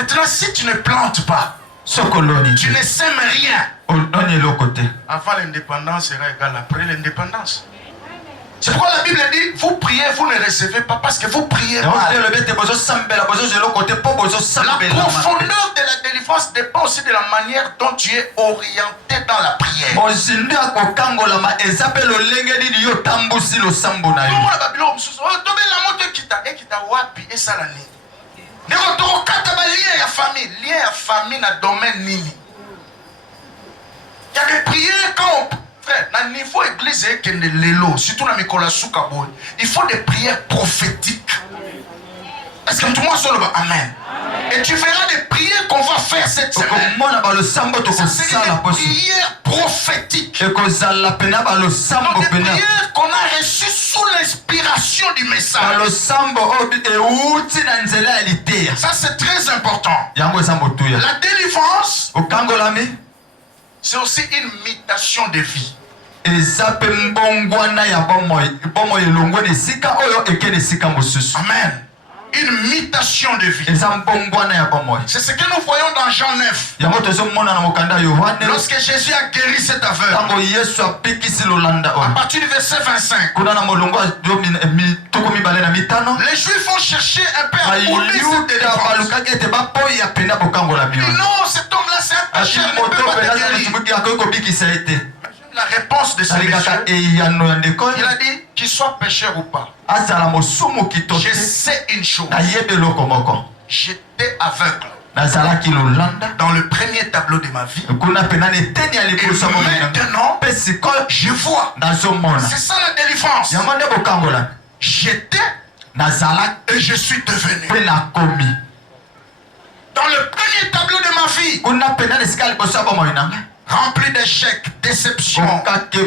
Maintenant, si tu ne plantes pas, tu ne sèmes rien. Avant l'indépendance sera égal après l'indépendance. C'est pourquoi la Bible dit, vous priez, vous ne recevez pas parce que vous priez mal. La profondeur de la délivrance dépend aussi de la manière dont tu es orienté dans la prière. Lien à famille na domaine nini. Il y a des prières quand frère, na niveau église et lelo, surtout na mikola souka boy. Il faut des prières prophétiques. Est-ce que tout le monde soit le amen? Et tu verras des prières qu'on va faire cette semaine. C'est des prières prophétiques. Donc des prières qu'on a reçues sous l'inspiration du message. Ça c'est très important. La délivrance, c'est aussi une mutation de vie. Amen. Une mutation de vie. C'est ce que nous voyons dans Jean 9. Lorsque Jésus a guéri cet aveugle, à partir du verset 25, les Juifs ont cherché un peu à couler cette délivrance. Non, cet homme-là c'est un pécheur, il ne peut pas te guérir. La réponse de ce monsieur, il a dit qu'il soit pécheur ou pas. Je sais une chose. J'étais aveugle dans le premier tableau de ma vie. Et maintenant, je vois. C'est ça la délivrance. J'étais et je suis devenu. Dans le premier tableau de ma vie, rempli d'échecs, déceptions, de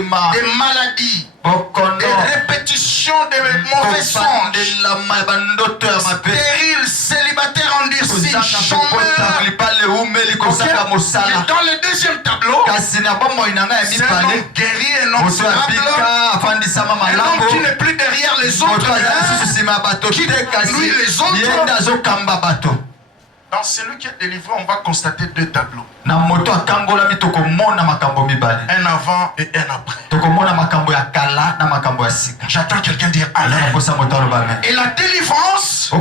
maladies, de répétitions de mauvais songes, stérile, célibataire endurci, chômeur. Et dans le deuxième tableau, c'est un homme guéri, un homme stable, un homme qui n'est plus derrière les autres, qui conduit les autres. Dans celui qui est délivré, on va constater deux tableaux. Un avant et un après. J'attends quelqu'un dire Amen. Et la délivrance,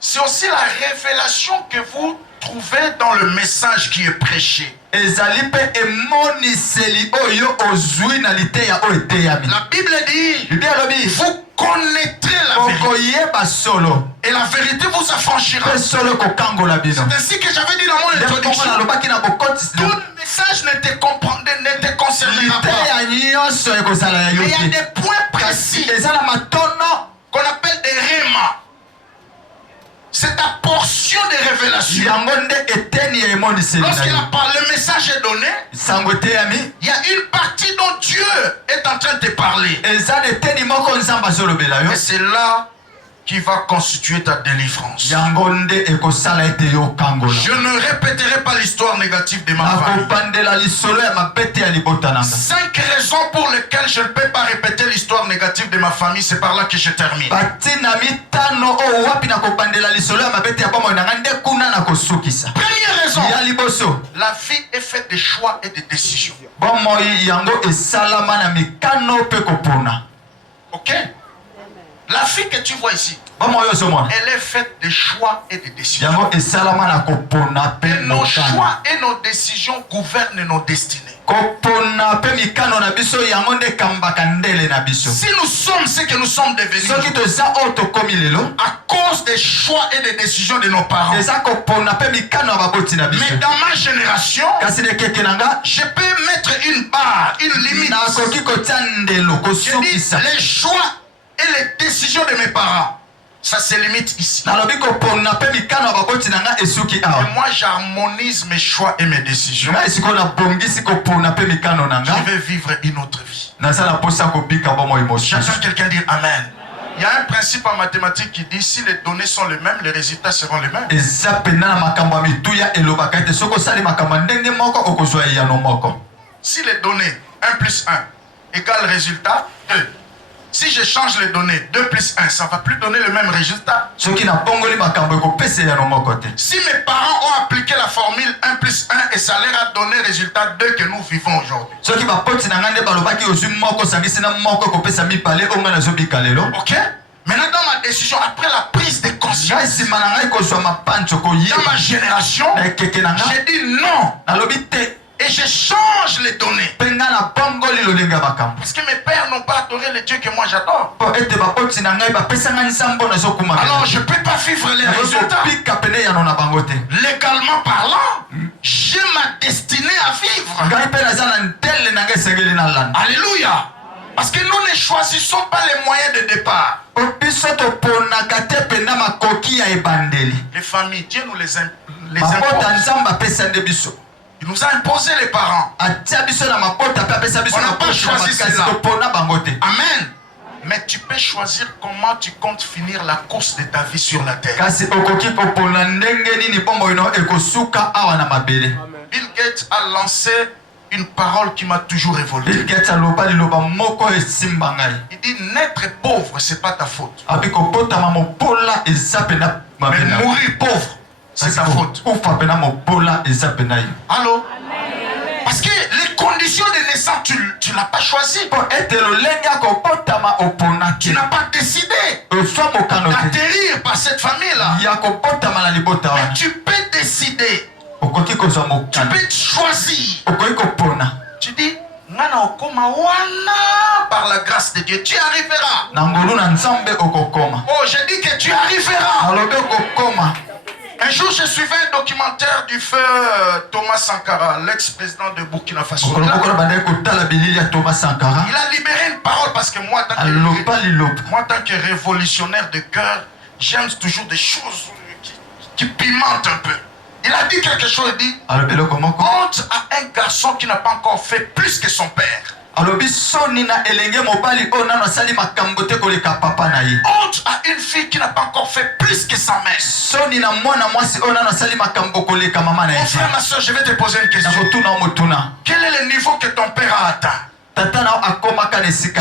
c'est aussi la révélation que vous trouvez dans le message qui est prêché. La Bible dit, vous connaîtrez la vérité. Et la vérité vous affranchira. C'est ainsi que j'avais dit dans mon introduction. Tout le message ne te concernera pas. Mais il y a des points précis qu'on appelle des rémas. C'est ta portion de révélation. Lorsqu'il a parlé, le message est donné. Il y a une partie dont Dieu est en train de te parler. Et c'est là qui va constituer ta délivrance. Je ne répéterai pas l'histoire négative de ma famille. 5 raisons pour lesquelles je ne peux pas répéter l'histoire négative de ma famille, c'est par là que je termine. Première raison, la vie est faite de choix et de décisions. Ok? La fille que tu vois ici, elle est faite de choix et de décisions. Et nos choix et nos décisions gouvernent nos destinées. Si nous sommes ce que nous sommes devenus à cause des choix et des décisions de nos parents, mais dans ma génération, je peux mettre une barre, une limite. Je dis les choix et les décisions de mes parents, ça se limite ici. Et moi j'harmonise mes choix et mes décisions. Je vais vivre une autre vie. J'entends quelqu'un dire Amen. Il y a un principe en mathématiques qui dit si les données sont les mêmes, les résultats seront les mêmes. Si les données 1 plus 1 égale résultat 2, Si je change les données, 2 plus 1, ça ne va plus donner le même résultat. Si mes parents ont appliqué la formule 1 plus 1 et ça leur a donné le résultat 2 que nous vivons aujourd'hui. Ok? Maintenant, dans ma décision, après la prise de conscience, dans ma génération, j'ai dit non. Et je change les données. Parce que mes pères n'ont pas adoré le Dieu que moi j'adore. Alors je ne peux pas vivre les résultats. Légalement parlant, j'ai ma destinée à vivre. Alléluia. Parce que nous ne choisissons pas les moyens de départ. Les familles, Dieu nous les impose. Il nous a imposé les parents. On n'a pas choisi cela. Amen. Mais tu peux choisir comment tu comptes finir la course de ta vie sur la terre. Bill Gates a lancé une parole qui m'a toujours évolué. Il dit naître pauvre, c'est pas ta faute. Mais mourir pauvre, c'est ta faute. Allô? Parce que les conditions de naissance, tu ne l'as pas choisi. Tu n'as pas décidé d'atterrir par cette famille-là. Mais tu peux décider. Tu peux choisir. Tu dis, par la grâce de Dieu, tu arriveras. Oh, j'ai dit que tu arriveras. Un jour, je suivais un documentaire du feu Thomas Sankara, l'ex-président de Burkina Faso. Il a libéré une parole parce que moi, en tant que révolutionnaire de cœur, j'aime toujours des choses qui pimentent un peu. Il a dit quelque chose, il dit, honte à un garçon qui n'a pas encore fait plus que son père. Honte à une fille qui n'a pas encore fait plus que sa mère. Mon frère, ma soeur, je vais te poser une question. Quel est le niveau que ton père a atteint?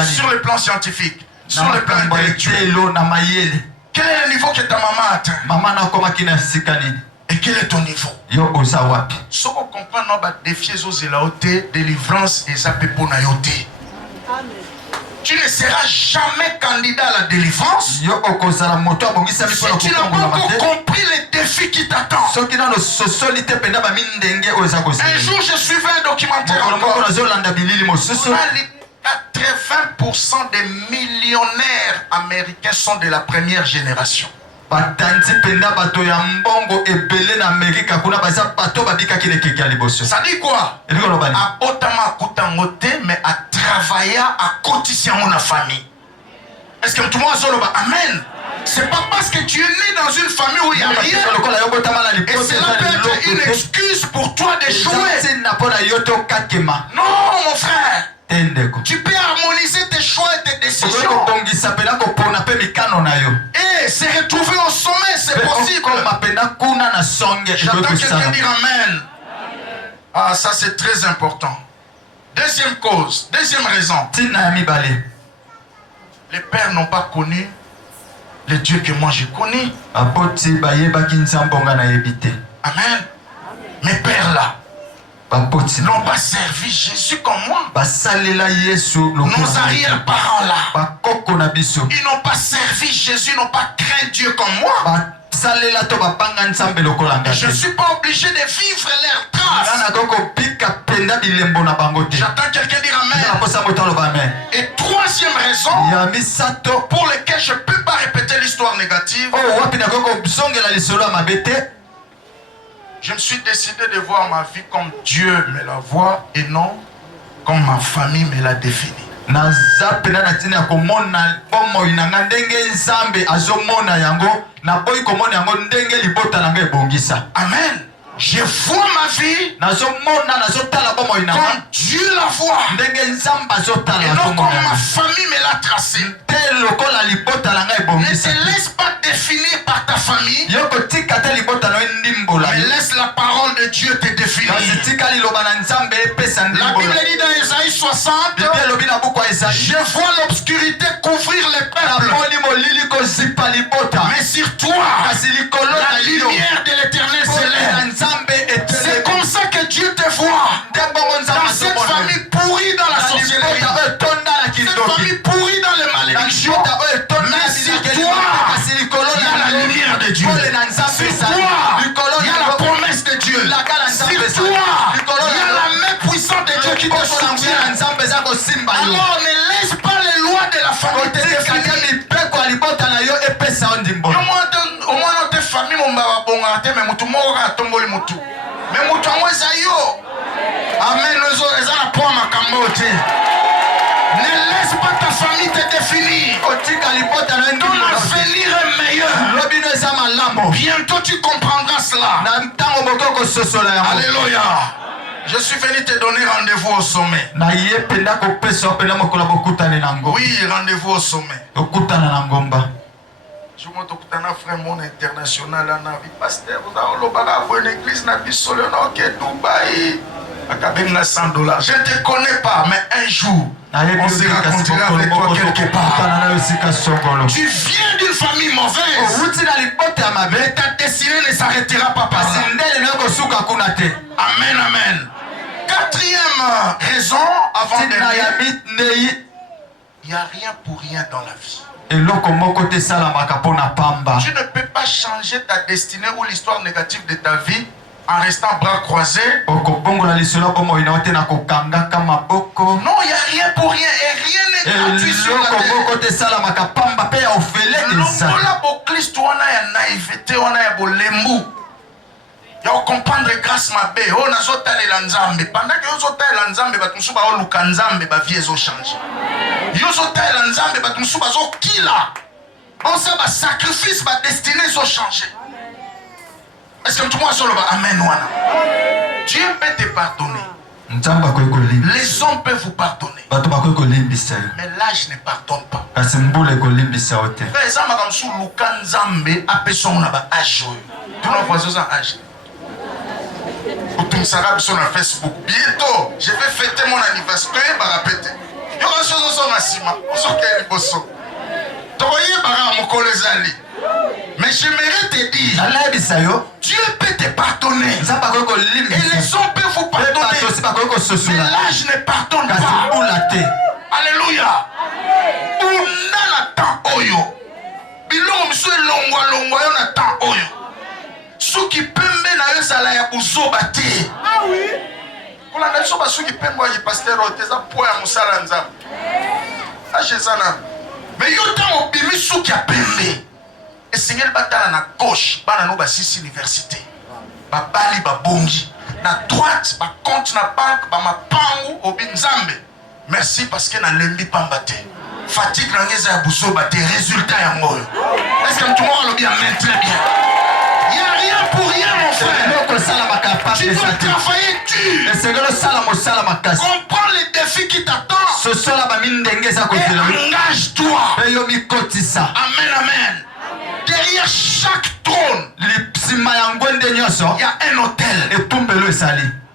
Sur le plan scientifique, sur le plan intellectuel. Quel est le niveau que ta maman a atteint? Et quel est ton niveau? Si on comprend nos défis aux délivrance et tu ne seras jamais candidat à la délivrance si tu n'as pas encore compris les défis qui t'attendent. Un jour, je suivais un documentaire encore. On a 80% des millionnaires américains sont de la première génération. Ça dit quoi? Mais à travailler, à cotiser mon famille. Est-ce que tout le monde a amen? C'est pas parce que tu es né dans une famille où il n'y a rien. Et cela peut être une excuse pour toi d'échouer. Non, mon frère. Tu peux harmoniser tes choix et tes décisions. Et se retrouver au sommet, c'est possible. J'attends quelqu'un dire amen. Ah, ça c'est très important. Deuxième cause, deuxième raison. Les pères n'ont pas connu le Dieu que moi j'ai connu. Amen. Mes pères là n'ont pas servi Jésus comme moi. Nos arrière-parents là, ils n'ont pas servi Jésus, ils n'ont pas craint Dieu comme moi. Je ne suis pas obligé de vivre leurs traces. J'attends quelqu'un dire amen. Et troisième raison pour laquelle je ne peux pas répéter l'histoire négative, je me suis décidé de voir ma vie comme Dieu me la voit et non comme ma famille me l'a définie. Amen. Je vois ma vie comme Dieu la voit et non comme ma famille me l'a tracée. Ne te laisse pas définir par ta famille, mais laisse la parole de Dieu te définir. La Bible dit dans Ésaïe 60, je vois l'obscurité couvrir Mais sur toi, la lumière de l'éternel s'élève. C'est comme ça que Dieu te voit. Dans cette famille pourrie dans la sorcellerie, cette famille pourrie dans les malédictions. Mais sur toi, il y a la lumière de Dieu. Sur toi, il y a la promesse de Dieu. Sur toi, il y a la main puissante de Dieu qui te soutient. Alors ne laisse pas les lois de la famille te définir. Au moins notre famille, mon baba bonga te, mais mutu moko ka tomboli mutu. Mais mutu amweza yo. Amen. Nous autres, la pomme à Cambote. Ne laisse pas ta famille te définir. Ton avenir est meilleur. Bientôt tu comprendras cela. Alléluia. Je suis venu te donner rendez-vous au sommet. Oui, rendez-vous au sommet. Je me suis frère mon international à Navi. Pasteur, vous avez une église na bisolo na ke Dubaï. Akabenga $100. Je ne te connais pas, mais un jour, on se rencontrera avec toi quelque part. Tu viens d'une famille mauvaise, mais ta destinée ne s'arrêtera pas par là. Amen, amen. Quatrième raison, avant de dire, il n'y a rien pour rien dans la vie. Tu ne peux pas changer ta destinée ou l'histoire négative de ta vie en restant bras croisés. Non, il n'y a rien pour rien et rien n'est gratuit sur la terre. L'ongola bocliste, on a une naïveté, on a un bolembu. Il y a comprendre grâce ma bé. On a zota les lanzambe. Pendant que zota les lanzambe, batumsu ba olukanzambe ba vie zo change. Yo zota les lanzambe, batumsu ba zo kila. On sait ba sacrifice, ba destinée zo changer. Est-ce que tout le monde solo ba amen wana? Dieu peut te pardonner. Les hommes peuvent vous pardonner. Mais l'âge ne pardonne pas. Frère, ça m'a comme sous lukanzambe apeson na ba âge. Tu n'as pas besoin d'âge. Sur Facebook. Bientôt, je vais fêter mon anniversaire. Il y a des choses mais j'aimerais te dire, Dieu peut te pardonner. Et les hommes peuvent vous pardonner. Mais l'âge ne pardonne pas. Alléluia. On a temps oyo. Bilong monsieur longwa on a temps oyo. Ceux qui pembe na yo sala ya buzobate. Ah oui. Pour la nation ceux qui pembe ya pasteur oteza po ya musala nza. Ah chezana. Mais yo tant obimi ceux qui a pembe. Et Seigneur batala na gauche, bana no ba 6 université. Ba bali ba bongi. Na droite ba compte na banque ba mapangu obinzambe. Merci parce que na lembi pambate. Fatigue na ngeza ya buzobate résultat ya ngoyo. Est-ce que tout le monde le bien main très bien. Il n'y a rien pour rien, mon frère. Tu dois travailler dur. Comprends les défis qui t'attendent. Et engage-toi. Amen, amen. Derrière chaque trône, il y a un hôtel.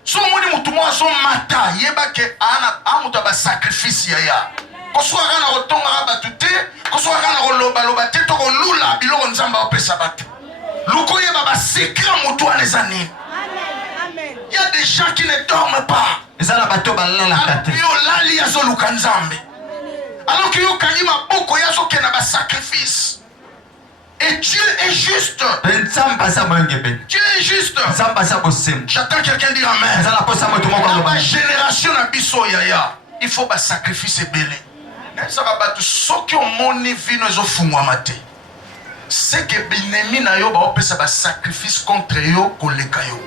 Si on dit que son matin, il y a un sacrifice. Ko soit kana rotonga batute, ko soit kana loba loba te to lula biloko nzamba opesa bato. Lukoye baba secret mutu anezani. Amen. Il y a des gens qui ne dorment pas. Ezala bato balala kate. Yo lali yazo lukanzambe. Alors que yo kanyi maboko yazo kena ba sacrifice. Et Dieu est juste. Dieu est juste. J'attends quelqu'un dire amen. Dans ma génération na biso yaya, il faut ba sacrifice belé. C'est que binemi na yo ba opesa ba sacrifice contre yo koleka yo.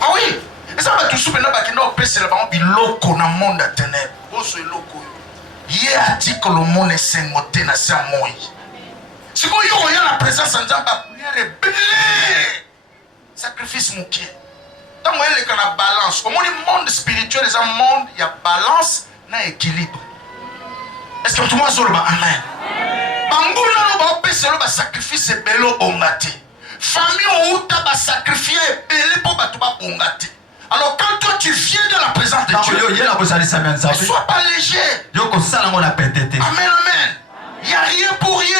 Ah oui, et ça va tout souper na ba kino opesa la ba biloko na monde à ténèbres. Oso eloko yo. Ye article le monde est sengoté na sa moi. Si ko yo ya la présence en Nzamba prière belé. Sacrifice mouké. Tant elle est kana balance. Comme on monde spirituel, c'est un monde il y a balance. Na équilibre. Est-ce que tout le monde sur le bas? Amen. Banguna no ba opesa lo ba sacrifice belo bongate. Famille ou ta ba sacrifier belé pour ba to ba bongate. Alors quand toi tu viens dans la présence de Dieu, ne sois pas léger. Amen, amen. Il n'y a rien pour rien.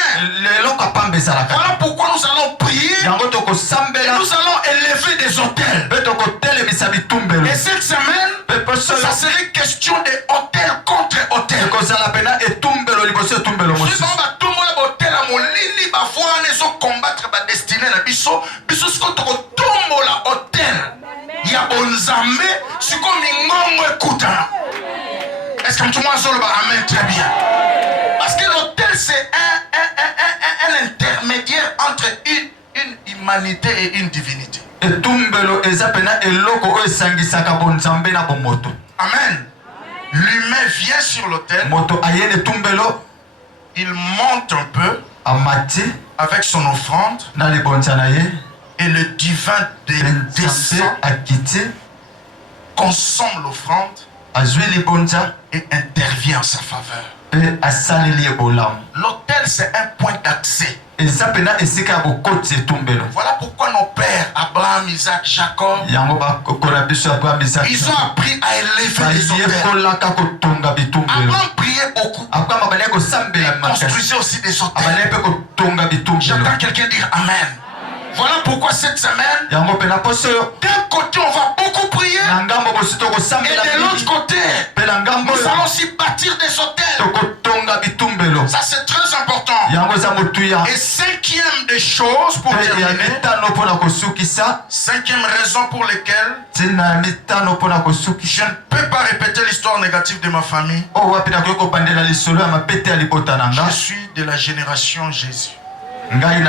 Voilà pourquoi nous allons prier et nous allons élever des autels. Et cette semaine, ça serait question de hôtel contre hôtel. Combattre ma destinée na biso biso siko toko tombo la hôtel ya bonzambe siko mingongo ekutana. Est-ce que tu m'as dit amen? Très bien. Parce que l'hôtel c'est un intermédiaire entre une humanité et une divinité. Amen. L'humain vient sur l'hôtel. Il monte un peu avec son offrande et le divin descend, consomme l'offrande et intervient en sa faveur. L'autel c'est un point d'accès. Voilà pourquoi nos pères Abraham, Isaac, Jacob, ils ont appris à élever les autels. Abraham priait beaucoup. Il construisait aussi des autels. J'entends quelqu'un dire amen. Voilà pourquoi cette semaine, d'un côté on va beaucoup prier et de l'autre côté nous allons aussi bâtir des hôtels. Ça c'est très important. Et cinquième des choses pour terminer, cinquième raison pour laquelle je ne peux pas répéter l'histoire négative de ma famille. Je suis de la génération Jésus. Amen.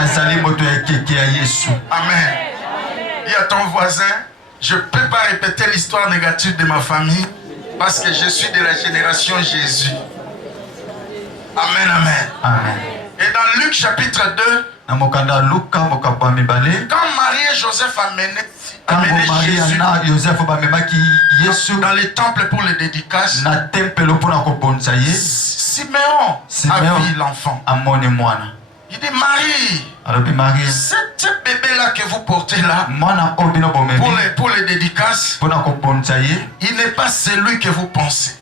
Dis à ton voisin, je ne peux pas répéter l'histoire négative de ma famille parce que je suis de la génération Jésus. Amen, amen. Amen. Et dans Luc chapitre 2, quand Marie et Joseph amenaient Jésus dans les temples pour les dédicaces, Siméon a vu l'enfant. Il dit Marie, ce bébé-là que vous portez là, pour les dédicaces, il n'est pas celui que vous pensez.